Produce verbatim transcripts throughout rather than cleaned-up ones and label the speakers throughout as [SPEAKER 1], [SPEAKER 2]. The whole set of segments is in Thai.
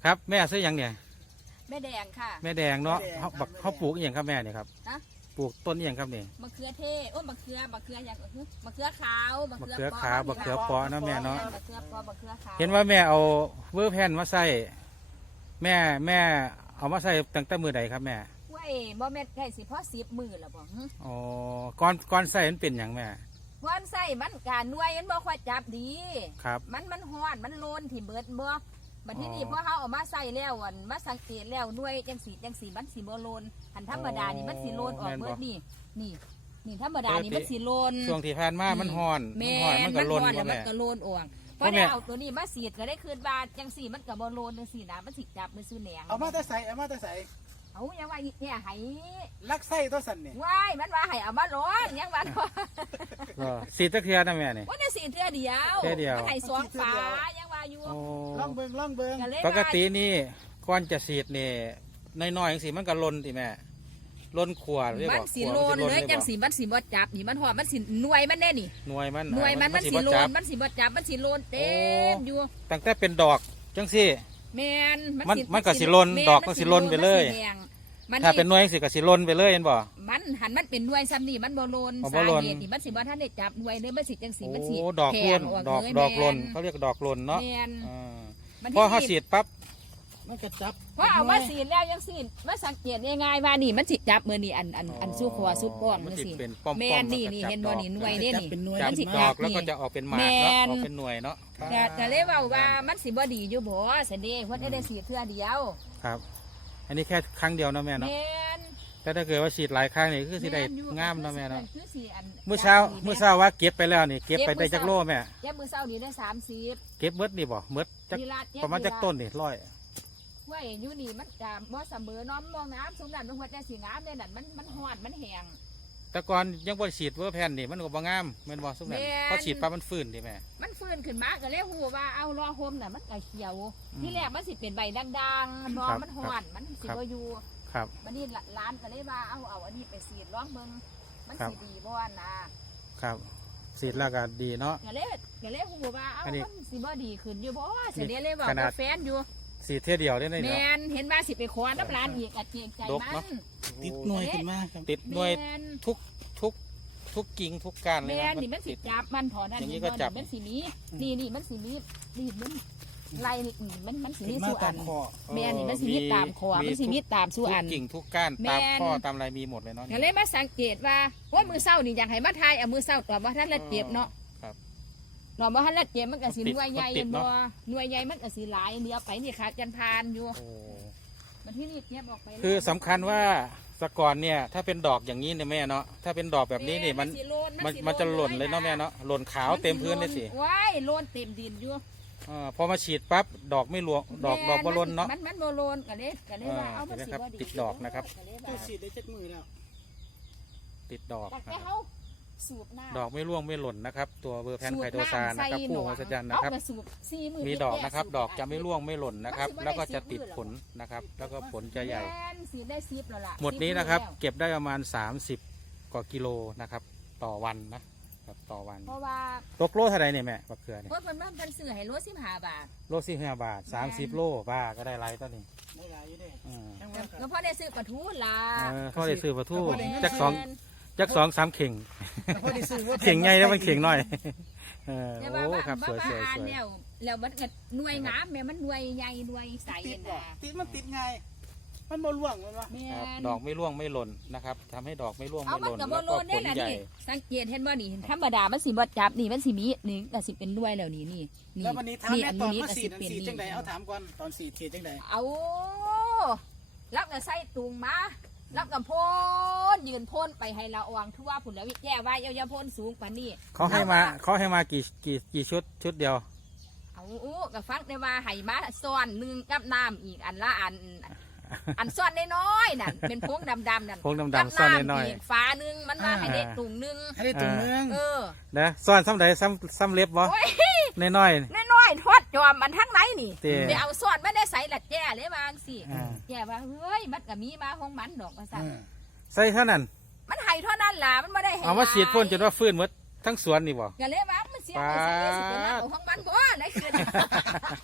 [SPEAKER 1] ครับแม่ซื้อหยังเนี่ย
[SPEAKER 2] แม่แดงค่ะ
[SPEAKER 1] แม่แดงเนาะเขาบักเขาปลูกอหย่างครับแม่เนี่ยครับ
[SPEAKER 2] นะ
[SPEAKER 1] ปลูกต้นอหย่างครับนี่
[SPEAKER 2] มะเขือเทศโอ้มะเขือมะเขืออย่างมะเขือขาว
[SPEAKER 1] มะเขือขาวมะเขือเปาะเนาะแม่เนาะ
[SPEAKER 2] มะเขือเปาะมะเขือขาว
[SPEAKER 1] เห็นว่าแม่เอาเวอร์แพนมาใส่แม่แม่เอามาใส่ตั้งแต่มือใดครับแม่
[SPEAKER 2] ว้ายบ่แม่นได้สิพอสิบมือแล้วบ่หึ
[SPEAKER 1] อ๋อก่อนก่อนใส่มันเป็นอย่างแม่
[SPEAKER 2] วันใส่มันกาหน่วยมันบ่ค่อยจับดี
[SPEAKER 1] ครับ
[SPEAKER 2] มันมันฮ้อนมันโลนที่เบิดบ่บัดทีนี้
[SPEAKER 1] อ๋อ
[SPEAKER 2] พอเฮาเอามาใส่แล้วอันมาสังเกตแล้วหน่วยจังสีจังสีมันสิบ่โลนอันธรรมดานี่มันสิโลนออกเบิดนี่นี่นี่ธรรมดานี่มันสิโลน
[SPEAKER 1] ช่วงที่ผ่านมามันห่อน
[SPEAKER 2] แม่
[SPEAKER 1] มันห่อนมันก็ลน
[SPEAKER 2] แล้ว
[SPEAKER 1] บ่
[SPEAKER 2] มั
[SPEAKER 1] แม่
[SPEAKER 2] นก็โลนออกเพ
[SPEAKER 1] เพราะ
[SPEAKER 2] ราะ
[SPEAKER 1] แม่
[SPEAKER 2] ได้เอาตัวนี้มาสีดก็ได้คืนบาทจังสีมันก็บ่โลนจังสีนะมันสิจับมันซื้อแหนง
[SPEAKER 3] เอามาแต่ใส่เอามาแต่ใส่
[SPEAKER 2] เอายังว่าเนี่ยให้
[SPEAKER 3] ลักไส้ตัวสันเนี่ย
[SPEAKER 2] ว้ายมันว่าให้เอามาโลนยังว่า
[SPEAKER 1] ก็สีตะเคียนนะแม่นี่
[SPEAKER 2] ว่าได้สีเทื่อเดียว
[SPEAKER 1] เทื่อเดียว
[SPEAKER 2] มันให้สองฝายังว่าอยู่
[SPEAKER 1] โอ้
[SPEAKER 3] ล่องเบิงล่องเบิง
[SPEAKER 2] ก็เลย
[SPEAKER 1] ป
[SPEAKER 2] ว่าก
[SPEAKER 1] ตินี่ก่อนจะสีดนี่น้อยๆอย่างสีมันก็ลนติแม่ลนขวดเรียก
[SPEAKER 2] มัน
[SPEAKER 1] ว่า
[SPEAKER 2] สิ
[SPEAKER 1] ขวด
[SPEAKER 2] โลน
[SPEAKER 1] มั
[SPEAKER 2] เลย
[SPEAKER 1] บ่
[SPEAKER 2] จังสีมันสิบ่จับนี่มันหอมมันสิหน่วยมันแน่นี่
[SPEAKER 1] หน่วยมัน
[SPEAKER 2] หน่วยมันมันสิโล
[SPEAKER 1] บ่จั
[SPEAKER 2] น
[SPEAKER 1] บ
[SPEAKER 2] มันสิบ่จับมันสิโลนเต็มอยู่
[SPEAKER 1] ตั้งแต่เป็นดอกจังซี่
[SPEAKER 2] แมน
[SPEAKER 1] มันมันก็สิโลน
[SPEAKER 2] แม่
[SPEAKER 1] ดอกมันสิโลนไปเลย
[SPEAKER 2] มันสิแดงมัน
[SPEAKER 1] ถ้าเป็นหน่วยจังซี่ก็สิลนไปเลยเห็นบ่
[SPEAKER 2] มันหันมันเป็นหน่วยซ้ำนี่มันบ่โลน
[SPEAKER 1] อ๋อบ่
[SPEAKER 2] สา
[SPEAKER 1] โลน
[SPEAKER 2] เหตุนี่มันสิบ่ทันได้จับหน่วยเลยมันสิจังสีมันสิ
[SPEAKER 1] โอ้ดอก
[SPEAKER 2] แผ่
[SPEAKER 1] ลน
[SPEAKER 2] ออก
[SPEAKER 1] ดอก
[SPEAKER 2] เลย
[SPEAKER 1] ดอกลน
[SPEAKER 2] แม่
[SPEAKER 1] เขาเรียกดอกลนเนาะ
[SPEAKER 2] แมน
[SPEAKER 1] อ่า
[SPEAKER 2] มัน
[SPEAKER 1] พอเขา
[SPEAKER 2] ที่
[SPEAKER 1] สีดปั๊บ
[SPEAKER 3] มันกระจับ
[SPEAKER 2] พอเอามาสีดแล้วยังสีดมาสังเกตง่ายๆว่านี่มันสิจับมือนี่อันอันอันสู้คอสู้ป้อง
[SPEAKER 1] มั
[SPEAKER 2] มัน น
[SPEAKER 1] สิ
[SPEAKER 2] สิ
[SPEAKER 1] เป็นป้อมๆ
[SPEAKER 2] แมนนี่นี่
[SPEAKER 1] แล้วก็จับ
[SPEAKER 2] เห็นบ่นี่หน่วย
[SPEAKER 3] มั
[SPEAKER 2] นี่
[SPEAKER 3] จับ
[SPEAKER 2] นี่
[SPEAKER 3] เป็นหน่วย
[SPEAKER 1] จับ
[SPEAKER 2] มันสิ
[SPEAKER 1] ด
[SPEAKER 2] จั
[SPEAKER 1] อบ กแล้วก็
[SPEAKER 2] นี่
[SPEAKER 1] จะออกเป็นหมาก
[SPEAKER 2] แม่
[SPEAKER 1] เนาะ
[SPEAKER 2] น
[SPEAKER 1] ออกเป็นหน่วยเนาะ
[SPEAKER 2] แต่แต่เลยเว่าว่ามันสิบ่ดีอยู่บ่เสยเด็จเพิ่นได้สีดเทื่อเดียว
[SPEAKER 1] ครับ อันนี้แค่ครั้งเดียวเนาะแม่
[SPEAKER 2] แม
[SPEAKER 1] เนาะ
[SPEAKER 2] น
[SPEAKER 1] แต่ถ้าเกิดว่าฉีดหลายครั้งนี่คือสิได้
[SPEAKER 2] อยู่
[SPEAKER 1] งามเนาะแม่เนาะ
[SPEAKER 2] คือสิอัน
[SPEAKER 1] เมื่อเช้าเมื่อเช้าว่าเก็บไปแล้วนี่เก็บไปได้จักโลแม่
[SPEAKER 2] เก็บมื้อเช้านี่ได้สามสิบ
[SPEAKER 1] เก็บเบิดนี่บ่เบิดจัก
[SPEAKER 2] นี่ล่เก็บ
[SPEAKER 1] ประมาณจักต้นนี่ร้อย
[SPEAKER 2] ไว้อยู่นี่มันจะบ่เสมอน้อมมองน้ำสมนั้นมันหัวใจสีงามเนี่ยนั่นมันมันฮ้อนมันแห้ง
[SPEAKER 1] แต่ก่อนยังบ่ได้ฉีดเวอร์แพนนี่มันก็บ่งามแม่นบ่ซุมนั้น
[SPEAKER 2] แม่น
[SPEAKER 1] พอฉีดปั๊บมันฟื้นดิแม่
[SPEAKER 2] มันฟื้นขึ้นมาก็เลยฮู้ว่าเอารอโฮมน่ะมันก็เขียว
[SPEAKER 1] อืม
[SPEAKER 2] ที่แรกมันสิเป็นใบด่างๆน้อ
[SPEAKER 1] ครั
[SPEAKER 2] ง
[SPEAKER 1] บ
[SPEAKER 2] มันฮ้อนมันสิ
[SPEAKER 1] ครับ
[SPEAKER 2] บ่อยู่
[SPEAKER 1] ครับ
[SPEAKER 2] วันนี้ร้านก็เลยว่าเอาเอาอันนี้ไปสีดลองเบิ่งมัน
[SPEAKER 1] ครับ
[SPEAKER 2] สิดีบ่นะครับ
[SPEAKER 1] ฉีดแล้วก็ดีเนาะ
[SPEAKER 2] ก็เลยก็เลยฮู้ว่าเอา
[SPEAKER 1] อันนี้
[SPEAKER 2] มันสิบ่ดีขึ้นอยู่บ่เสยเด็จเลยว่า
[SPEAKER 1] ขนาด
[SPEAKER 2] กับแฟนอยู่
[SPEAKER 1] ฉีดเท่ยเดียวได้เลย
[SPEAKER 2] แม
[SPEAKER 1] เนาะ
[SPEAKER 2] นเห็นว่าสิไปขอน้ำร้านอีกอัดเกรงใจ
[SPEAKER 1] ดก
[SPEAKER 2] มั
[SPEAKER 1] เนาะ
[SPEAKER 2] น
[SPEAKER 3] ติดหน่วยขึ้นมาครับ
[SPEAKER 1] ติดหน่วย
[SPEAKER 2] แมน
[SPEAKER 1] ทุกทุกทุกกิ่งทุกก้านเล
[SPEAKER 2] แม
[SPEAKER 1] ยนะ
[SPEAKER 2] นนี่มันสิ
[SPEAKER 1] ติด
[SPEAKER 2] จับมันถอนนั่น
[SPEAKER 1] อย่างนี้
[SPEAKER 2] นี่
[SPEAKER 1] ก็จับ
[SPEAKER 2] มันสีนี้นี่นี่มันสีนี้นี่มันไล่นี่มันมันสี
[SPEAKER 3] ติด
[SPEAKER 2] นี้
[SPEAKER 3] มา
[SPEAKER 2] สู้
[SPEAKER 3] ตา
[SPEAKER 2] อั
[SPEAKER 3] ม
[SPEAKER 2] น
[SPEAKER 3] คอ
[SPEAKER 2] แมนนี่มันสีนี้ตามคอมันสีนี้ตามสู้
[SPEAKER 1] ทุก
[SPEAKER 2] อัน
[SPEAKER 1] กิ่งทุกก้าน
[SPEAKER 2] แม่
[SPEAKER 1] ตาม
[SPEAKER 2] น
[SPEAKER 1] ข้อตามอะไรมีหมดเลยเนาะ
[SPEAKER 2] ก็เลยมาสังเกตว่าว่ามือเศร้านี่อยากให้มาทายเอามือเศร้าตอบว่าท่านละเจ็บเนาะ
[SPEAKER 1] ครับ
[SPEAKER 2] ตอบว่าท่านละเจ็บมันก็สี
[SPEAKER 1] มันติด
[SPEAKER 2] หน่วยใหญ่
[SPEAKER 1] มันติดเน
[SPEAKER 2] บ่
[SPEAKER 1] อะ
[SPEAKER 2] หน่วยใหญ่มันก็สีหลายเดียวไปนี่ขาดจันพานอยู่
[SPEAKER 1] โอ้
[SPEAKER 2] มันที่นี่เจ็บออกไปแล้ว
[SPEAKER 1] คือสำคัญว่าสกอนเนี่ยถ้าเป็นดอกอย่างนี้เนี่ยแม่เนาะถ้าเป็นดอกแบบนี้นี่มัน
[SPEAKER 2] สิโล
[SPEAKER 1] มัน
[SPEAKER 2] สิ
[SPEAKER 1] มันจะหล่นเลยเนาะแม่เนาะหล่นขาวเต็มพื้นเลยสิ
[SPEAKER 2] ว้ายโลนเต็มดินอยู่
[SPEAKER 1] อ่าพอมาฉีดปั๊บดอกไม่รวงดอกดอกบอลนเนาะ
[SPEAKER 2] มันมันโบโลนกันเลยกันเลยว่า
[SPEAKER 1] อ่า
[SPEAKER 2] เอามัน
[SPEAKER 1] เห็นไหม
[SPEAKER 2] สิ
[SPEAKER 1] ครับ
[SPEAKER 2] บ่ดี
[SPEAKER 1] ติดดอกนะครับ
[SPEAKER 2] ก็เลย
[SPEAKER 3] ตัว
[SPEAKER 2] ว่า
[SPEAKER 3] สีดได้จักมือแล้ว
[SPEAKER 1] ติดดอก
[SPEAKER 2] แต่
[SPEAKER 1] นะ
[SPEAKER 2] แค่
[SPEAKER 1] ครับ
[SPEAKER 2] เขาสูบน้ำ
[SPEAKER 1] ดอกไม่ร่วงไม่หล่นนะครับ ตัวเบอร์แพน
[SPEAKER 2] สูบ
[SPEAKER 1] ไคโตซานนะครับ
[SPEAKER 2] ใส่
[SPEAKER 1] ผู้
[SPEAKER 2] ห
[SPEAKER 1] มหัศจรรย์นะ
[SPEAKER 2] เอา
[SPEAKER 1] ครับ
[SPEAKER 2] กระสูบสี่มือ
[SPEAKER 1] มีดอกนะครับ
[SPEAKER 2] สู
[SPEAKER 1] ดอกจะไม่ร่วงไม่หล่นนะครับ
[SPEAKER 2] มันสิบ่ได้
[SPEAKER 1] แล้วก็จะ
[SPEAKER 2] สิบ
[SPEAKER 1] ติด
[SPEAKER 2] มือหรอ
[SPEAKER 1] ผลนะครับ แล้วก็ผลจะใหญ่
[SPEAKER 2] แม่นสิได้สิบแล้วล่ะ
[SPEAKER 1] หมดนี้
[SPEAKER 2] สิ
[SPEAKER 1] นะครับ
[SPEAKER 2] แล้ว
[SPEAKER 1] เก็บได้ประมาณ สามสิบ กว่ากิโลนะครับ ต่อวันนะครับต่อวัน
[SPEAKER 2] เพราะว่า
[SPEAKER 1] ตกโลเท่าไรเนี่ยแม่บักเขือเนี่ย
[SPEAKER 2] เพิ่นเพิ่นว่าเป็นซื้อให้โลสิบห้าบาท
[SPEAKER 1] โลสี่ห้าบาทสามสิบโลบ้าก็ได้ไรต้นนี้
[SPEAKER 3] ได้หลายอยู่เด้
[SPEAKER 1] อืม
[SPEAKER 3] ทั้งวันค
[SPEAKER 2] ก็
[SPEAKER 3] รับ
[SPEAKER 2] พอได้ซื้อปลาทูล่ะ
[SPEAKER 1] เออเขาได้ซื้อปลาทู
[SPEAKER 3] ก็พอได้เงิน
[SPEAKER 1] จักสองจักสองสามเข่ง
[SPEAKER 3] แต่พอได้ซื้อว่า
[SPEAKER 1] เข่งใหญ่แล้วมันเข่งน้อยเออ
[SPEAKER 2] แต่
[SPEAKER 1] โอ้
[SPEAKER 2] ว่า
[SPEAKER 1] ครับส
[SPEAKER 2] ว่า
[SPEAKER 1] วยสวย
[SPEAKER 2] ว่าอ่าน
[SPEAKER 1] สวย
[SPEAKER 2] แล้วแล้วมันก็หน่วยงามแม่มันหน่วยใหญ่หน่วยใส
[SPEAKER 3] ติด
[SPEAKER 2] น่ะ
[SPEAKER 3] ติดมันติดไงมันบ่ร่วงมันวะ
[SPEAKER 2] แม่
[SPEAKER 1] ครับ
[SPEAKER 2] น
[SPEAKER 1] ดอกไม่ร่วงไม่หล่นนะครับทำให้ดอกไม่ร่วง
[SPEAKER 2] เอา
[SPEAKER 1] ไม่
[SPEAKER 2] มัน
[SPEAKER 1] หล่น
[SPEAKER 2] กับ
[SPEAKER 1] แล้ว
[SPEAKER 2] โล
[SPEAKER 1] ก็
[SPEAKER 2] น
[SPEAKER 1] ผ
[SPEAKER 2] ได้
[SPEAKER 1] ล
[SPEAKER 2] ล่ะ
[SPEAKER 1] ใหญ่
[SPEAKER 2] นี่สังเกตเห็นว่านี่ธรรมดามันสิบ่จับนี่มันสิมีนี่ก็สิเป็นด้วยแล้วนี่นี่นี่
[SPEAKER 3] แล้ววันนี้ถาม
[SPEAKER 2] นี่
[SPEAKER 3] แม่
[SPEAKER 2] อัน
[SPEAKER 3] ตอน
[SPEAKER 2] นี้
[SPEAKER 3] มา
[SPEAKER 2] ก็
[SPEAKER 3] สี
[SPEAKER 2] สิ
[SPEAKER 3] ดอัน
[SPEAKER 2] เป็น
[SPEAKER 3] สีด
[SPEAKER 2] นี่
[SPEAKER 3] จังใดเอาถามก่อนตอนสีดสีดจังใด
[SPEAKER 2] เอาแล้วก็ใส่ตุงมาแล้วก็พ่นยืนพ่นไปให้ละอองทั่วผุนแล้ววิแย่ว่าเยาๆพ่นสูงกว่านี้
[SPEAKER 1] เขาให้มาเขาให้มากี่กี่กี่ชุดชุดเดียว
[SPEAKER 2] เอาอู้ก็ฟังได้ว่าให้มาซ้อนหนึงกับน้ำอีกอันละอัน อันซ่อนน้อยๆนั่นเป็นพวงดำๆนั่น
[SPEAKER 1] พวงดำๆซ่อนน้อย
[SPEAKER 2] กับำกฟ้าหนึงมันว่าให้ได้ตุงหนึง
[SPEAKER 3] ให้ได้ตุ่มนึง
[SPEAKER 2] เออ
[SPEAKER 1] ๆนะซ่อนซ้ำใดซ้ำซ้ำเล็บบ่
[SPEAKER 2] โอ้ย
[SPEAKER 1] น้อย
[SPEAKER 2] น้อยๆทอดจอมมันทั้งไหนนี่
[SPEAKER 1] เตี้ย
[SPEAKER 2] ไปเอาซ่อนไม่ได้ใส่ละแจ้เลยบางสิ
[SPEAKER 1] อ่า
[SPEAKER 2] แจ้ว่าเฮ้ยมันก็มีมาของมันดอกมาสั่น
[SPEAKER 1] ใส่เท่านั้น
[SPEAKER 2] มันให้เท่านั้นล่ะมันไม่ได้ให้
[SPEAKER 1] เอามาฉีดพ่นจนว่าฟื้นหมดทั้งสวนนี่บ่
[SPEAKER 2] ก็เลยว่ามันเสียไปใส่สิเป็นน้ำของมันบ่ไหนคือ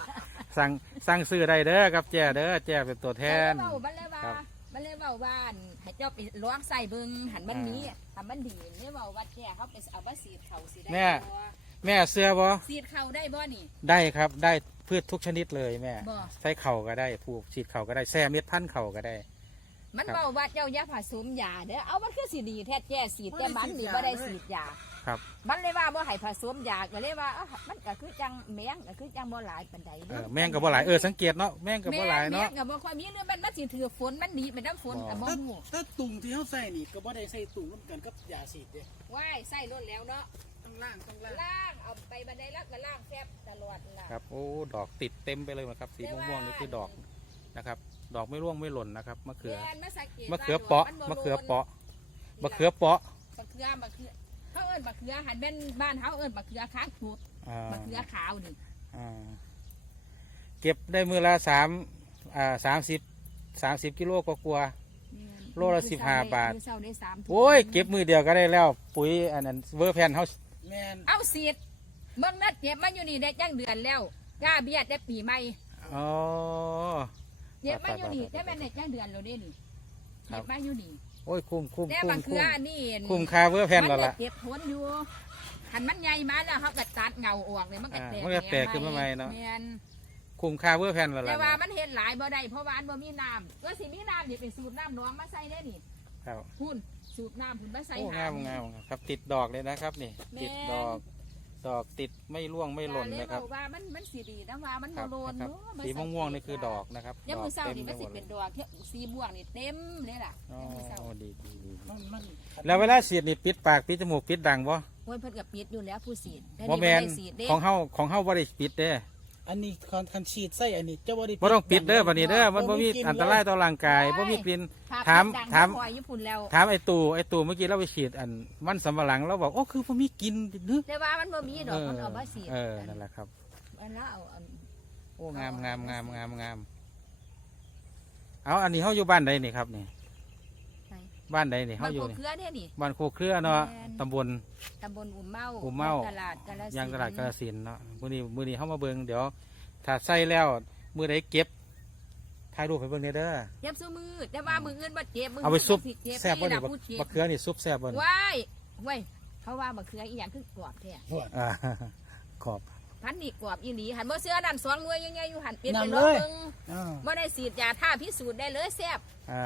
[SPEAKER 1] สั่งสั่งซื้อได้เด้อครับแจ้เด้อแจ้เป็นตัวแทน
[SPEAKER 2] มันเลยว่า
[SPEAKER 1] ครับ
[SPEAKER 2] มันเลยว่าว่าอันให้เจ้าไปล้วงใส่เบิ่งหันมัน
[SPEAKER 1] อ่า
[SPEAKER 2] มีทำมันดีเนี่ยว่าวัดแก่เขาไปเอามาสีดเขาสิได้
[SPEAKER 1] แม่
[SPEAKER 2] บ่
[SPEAKER 1] แม่เสื้อบ่
[SPEAKER 2] สีดเขาได้บ่นี่
[SPEAKER 1] ได้ครับได้พืชทุกชนิดเลยแม่
[SPEAKER 2] บ่
[SPEAKER 1] ใส่เข่าก็ได้ผูกฉีดเข่าก็ได้แซ่เม็ดพันธุ์เข่าก็ได้
[SPEAKER 2] มัน
[SPEAKER 1] ครับ
[SPEAKER 2] เบาว่าเจ้าอยาผสมยาเด้อเอามันคือสิดีแท้แก่สีดแต่มันนี่บ่ได้สีดยา
[SPEAKER 1] ครับ
[SPEAKER 2] มันเลยว่าบ่ให้ผสมยาก็เลยว่าเอ้ามันก็คือจังแมงก็คือจังบ่หลายปานใด
[SPEAKER 1] เอ
[SPEAKER 2] เด้
[SPEAKER 1] อแม่งกับบ่หลายเออสังเกตเนาะแม่งกับบ่หลายเนาะ
[SPEAKER 2] แม่งก็บ่ค่อยมีเรื่องมันมันสิถือฝนมันหนีไปน้ำฝนก็บ่
[SPEAKER 3] ถ้า
[SPEAKER 2] ฮู้
[SPEAKER 3] ถ้าตุ่งที่เขาใส่นี่ก็บ่ได้ใส่ตุ่งร่วมกันกับยาฉีดเด้
[SPEAKER 2] ว้ายใส่รถแล้วเนาะ
[SPEAKER 3] ข้างล่างข้างล่าง
[SPEAKER 2] ล่างเอาไปบันไดแล้วก็ล่างแฟบตลอดล่ะ
[SPEAKER 1] ครับโอ้ดอกติดเต็มไปเลยนะครับสีม่วงๆนี่คือดอกนะครับ ดอกไม่ร่วงไม่หล่นนะครับมะเขือ
[SPEAKER 2] แม่นมาสังกต
[SPEAKER 1] มะเขือเปาะ
[SPEAKER 2] ว่
[SPEAKER 1] มะเขือเปาะ
[SPEAKER 2] นี่ล่
[SPEAKER 1] มะเขือเปาะ
[SPEAKER 2] มะเขือมะเขือเขาเอิ้นมะเขือหันเป็นบ้านเขาเอิ้นมะเขือค้างขุด
[SPEAKER 1] อ่าม
[SPEAKER 2] ะเขือขาวนี่
[SPEAKER 1] อ่าเก็บได้มือละสามอ่าสามสิบสามสิบกิโลกว่าๆ โลละสิบห้าบาท
[SPEAKER 2] มื้อเช้ได้สามถุง
[SPEAKER 1] โอ้ยเก็บมือเดียวก็ได้แล้ว ปุ๋ยอันนั้นเวอร์แพนเขา
[SPEAKER 3] แม่น
[SPEAKER 2] เอาสีดเบิ่งนัดเก็บมาอยู่นี่ได้จังเดือนแล้วกล้าเบียดได้ปีใหม่
[SPEAKER 1] อ๋อ
[SPEAKER 2] เก็บมาอยู่นี่ได้แม่นได้จังเดือนแล้วเด้นี่
[SPEAKER 1] ครับ
[SPEAKER 2] เก็บมาอยู่นี่
[SPEAKER 1] โอ้ยคุ้มคุ้ม
[SPEAKER 2] แต่
[SPEAKER 1] คุ้
[SPEAKER 2] มะ
[SPEAKER 1] ม
[SPEAKER 2] เขื
[SPEAKER 1] คุ้
[SPEAKER 2] อ
[SPEAKER 1] ม
[SPEAKER 2] อันนี่
[SPEAKER 1] คุ้มค่าเวอร์แพน
[SPEAKER 2] มั
[SPEAKER 1] แล้ว
[SPEAKER 2] ได้
[SPEAKER 1] ล่ะ
[SPEAKER 2] เก็บผลอยู่หันมันใหญ่มาแล้วเขาก็ตัดเงาออกเลยมันก็
[SPEAKER 1] อ่า
[SPEAKER 2] แตก
[SPEAKER 1] มันก็แตกขึ้นมาใหม่เนาะ
[SPEAKER 2] แม่น
[SPEAKER 1] คุ้มค่าเวอร์แพนแล้ว
[SPEAKER 2] แต่
[SPEAKER 1] ล่ะ
[SPEAKER 2] ว่ามันเห็นหลายบ่ได้เพราะว่าอันบ่มีน้ำก็สิมีน้ำนี่เป็นสูบน้ำหนองมาใส่ได้นี่
[SPEAKER 1] ครับ
[SPEAKER 2] พุ่นสูบน้ำพุ่นมาใส่
[SPEAKER 1] โอ้
[SPEAKER 2] หาง
[SPEAKER 1] ามงามครับติดดอกเลยนะครับนี่
[SPEAKER 2] แม่
[SPEAKER 1] ติดดอกดอกติดไม่ร่วงไม่หล่นนะครับ
[SPEAKER 2] ว่าว่ามันมันสีดีนะว่ามัน
[SPEAKER 1] ครั
[SPEAKER 2] บ่
[SPEAKER 1] บ
[SPEAKER 2] โลน
[SPEAKER 1] ครับ
[SPEAKER 2] เนาะมัน
[SPEAKER 1] สีม่วงๆนี่คือดอกนะครับ
[SPEAKER 2] เดี๋ยวมื้อเช้า
[SPEAKER 1] ดอก
[SPEAKER 2] นี่
[SPEAKER 1] เต็
[SPEAKER 2] มัน
[SPEAKER 1] ม
[SPEAKER 2] สิ
[SPEAKER 1] ไปหมด
[SPEAKER 2] เป็นดอกเที่ยวสีม่วงนี่เต็มเลยล่ะ
[SPEAKER 1] อ๋อ
[SPEAKER 2] เดี๋ยวมื้อเช้า
[SPEAKER 1] ดีดีดี
[SPEAKER 3] มันมัน
[SPEAKER 1] แล้วเวลาเสียดนี่ปิดปากปิดจมูกปิดดังบ่
[SPEAKER 2] โอ้ยเพิ่นก็ปิดอยู่แล้วผู้สีดแต่
[SPEAKER 1] บ่
[SPEAKER 2] นี่
[SPEAKER 1] แม
[SPEAKER 2] บ่
[SPEAKER 1] น
[SPEAKER 2] ได้สีดเด้
[SPEAKER 1] ของเฮาของเฮาบ่ได้ปิดเด้
[SPEAKER 3] อันนี้คันคันฉีดใส่อันนี้เจ้าบ่ได้
[SPEAKER 1] บ่ต้องปิดเด้อบัดนี้เด้อมันบ่มี
[SPEAKER 3] กลิ่
[SPEAKER 1] อันตรายต่อร่างกายบ่มีกลิ่น ถาม
[SPEAKER 2] ดัง
[SPEAKER 1] ถาม
[SPEAKER 2] คอยญี่ปุ่นแล้ว
[SPEAKER 1] ถามไอ้ตู่ไอ้ตู่เมื่อกี้เราไปฉีดอันมันสำปะหลังเราบอกโอ้คือบ่มีกลิ่นนึ
[SPEAKER 2] แต่ว่ามันบ่มีดอกมันเอามาสีด
[SPEAKER 1] เออนั่นแหละครับ
[SPEAKER 2] อันแล้วเอาอัน
[SPEAKER 1] โอ้งามงามงามงามงามเอาอันนี้เฮาอยู่บ้านใดนี่ครับนี่
[SPEAKER 2] ไหน
[SPEAKER 1] บ้านใดนี่
[SPEAKER 2] มั
[SPEAKER 1] เฮาน อยู่
[SPEAKER 2] โค
[SPEAKER 1] นี่
[SPEAKER 2] เครือเนี่ยนี่
[SPEAKER 1] บ้านโคเครือเนาะ
[SPEAKER 2] แม่น
[SPEAKER 1] ตำบล
[SPEAKER 2] ตำบลอุ่มเมา
[SPEAKER 1] อุ่มเมา
[SPEAKER 2] ตลาดกาฬสินธุ์
[SPEAKER 1] ยางตลาดกาฬสินธุ์เนาะมื้อนี้มื้อนี้เฮามาเบิ่งเดี๋ยวถ้าใส่แล้วมื้อใดเก็บถ่ายรูปให้เบิ่งเด้อเด้อ
[SPEAKER 2] เจ็บซื้อมือแต่ว่ามืออื่นบ่เจ็บมื
[SPEAKER 1] เอาไปซุป
[SPEAKER 2] สิเจ็บ
[SPEAKER 1] แซ่บบ่
[SPEAKER 2] นี่
[SPEAKER 1] นี่
[SPEAKER 2] ล่ะ
[SPEAKER 1] บัก
[SPEAKER 2] ผู้เจ็บ
[SPEAKER 1] บักเขือนี่ซุปแซ่บบ่นี่
[SPEAKER 2] ว้ายเว้ยเขาว่าบักเขืออีหยังคือกรอบแท้
[SPEAKER 3] หัว
[SPEAKER 1] อ่า ขอบ
[SPEAKER 2] พันนี่กรอบอีหลีหันบ่เสื้อนั่นสองหน่วยยังไงอยู่หันเป็นไป
[SPEAKER 3] นั่น
[SPEAKER 2] รอบ
[SPEAKER 3] เลย
[SPEAKER 2] เบิ่ง
[SPEAKER 3] อ่า
[SPEAKER 2] บ่ได้สีดยาท่าพิสูจน์ได้เลยแซ่บ
[SPEAKER 1] อ่าย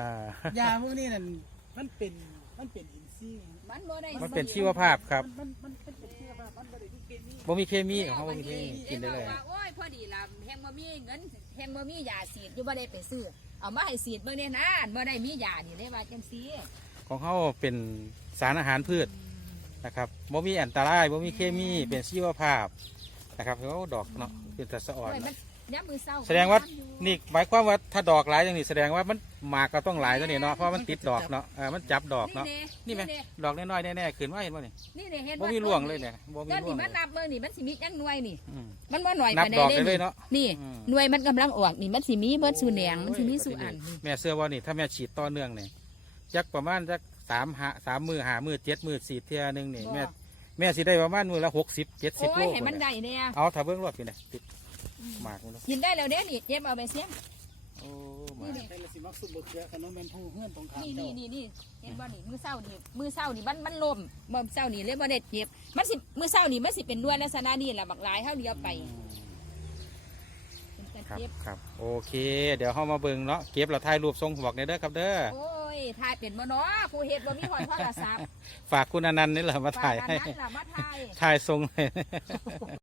[SPEAKER 3] าพวกนี้นั่นมันเป็นมันเป็นอินทรีย์
[SPEAKER 2] มันบ่ได้
[SPEAKER 1] มันเป็นชีวภาพครับ
[SPEAKER 3] มันมันมันเป็นชีวภาพมันบ่ได้มีเคมี
[SPEAKER 1] บ่มีเคมีของเขาบ่มีเคมีกินได้เลย
[SPEAKER 2] ว่าโอ้ยพอดีล่ะแฮงบ่มีเงินแฮงบ่มียาสีดอยู่บ่ได้ไปซื้อเอามาให้สีดเบิ่งเนี่ยนะบ่ได้มียานี่ได้ว่าจังซี่
[SPEAKER 1] ของเขาเป็นสารอาหารพืชนะครับบ่มีอันตรายบ่มีเคมีเป็นชีวภาพนะครับเขาดอกเนาะเป็นตะสะอ่อน
[SPEAKER 2] โอ้ยมันยามมื้อเช้า
[SPEAKER 1] แสดงว่านี่หมายความว่าถ้าดอกหลายอย่างนี้แสดงว่ามันหมากก็ต้องหลายตัวนี้เนาะเพราะมันติดดอกเนาะเออมันจับดอกเนาะ
[SPEAKER 2] นี่
[SPEAKER 1] นี่ไหม
[SPEAKER 2] เด้
[SPEAKER 1] ดอกน้อยๆแน่ๆขึ้นมาเห็นบ่นี่
[SPEAKER 2] นี่เด้เห็น
[SPEAKER 1] บ่มีร่วงเลยเนี่ยบ่มี
[SPEAKER 2] ต้น
[SPEAKER 1] ร่ว
[SPEAKER 2] นี่
[SPEAKER 1] ง
[SPEAKER 2] มันนับเบิ่งนี่มันสิมีจังหน่วยนี่
[SPEAKER 1] อืม
[SPEAKER 2] มันบ่หน่อย
[SPEAKER 1] นับ
[SPEAKER 2] ปานใด
[SPEAKER 1] ดอก
[SPEAKER 2] เด้
[SPEAKER 1] ได้เลย
[SPEAKER 2] นี่
[SPEAKER 1] เนาะ
[SPEAKER 2] นี่
[SPEAKER 1] อืม
[SPEAKER 2] หน่วยมันกำลังออกนี่มันสิมีเบิดสูแหนงมันสิมีสูอันนี่
[SPEAKER 1] แม่เสื้อว่านี่ถ้าแม่ฉีดต่อเนื่องเนี่ยจักประมาณจักสามหาสามมือหามือเจ็ดมือสี่เที่ยหนึงนี่แม่แม่สิได้ประมาณมือละหกสิบเจ็ดสิบ
[SPEAKER 2] โอ้
[SPEAKER 1] โล
[SPEAKER 2] ยให้มันได้แน่
[SPEAKER 1] เอาถ้าเบิ่งรถพี่เนี่ยติดหมากมันเนาะ
[SPEAKER 2] กินได้แล้วเด้นี่เจ็บเอาไปเสียง
[SPEAKER 1] โอ้ห
[SPEAKER 2] นี่
[SPEAKER 1] มาก
[SPEAKER 2] นี่
[SPEAKER 3] แต่ละสิมักสุบเขือขนมแมนผู้เฮือนตรงข้าม
[SPEAKER 2] นี่
[SPEAKER 3] เจ้า
[SPEAKER 2] นี่นี่นี่เห็นบ่นี่มือเศร้านี่มือเศร้านี่มันมันลมมือเศร้านี่เลยบ่ได้เจ็บมันสิมือเศร้านี่มันสิเป็นด้วยลักษณะนี้แหละบักหลายเฮาเดียวไปเป็น
[SPEAKER 1] ครับ
[SPEAKER 2] เจ็บ
[SPEAKER 1] ครับโอเค เดี๋ยวเข้ามาเบิ่งเนาะเก็บเราถ่ายรูปทรงบอกในเด้อครับเด้อ
[SPEAKER 2] โอ้ยถ่ายเป็นบ่เนาะผู้เฮ็ดบ่มีหอนโทรศัพท์
[SPEAKER 1] ฝากคุณอนันต์นี่แหละมาถ่าย
[SPEAKER 2] ฝกอัน
[SPEAKER 1] ให้
[SPEAKER 2] นั้นล่ะมาถ่าย
[SPEAKER 1] ถ่ายทรงเลย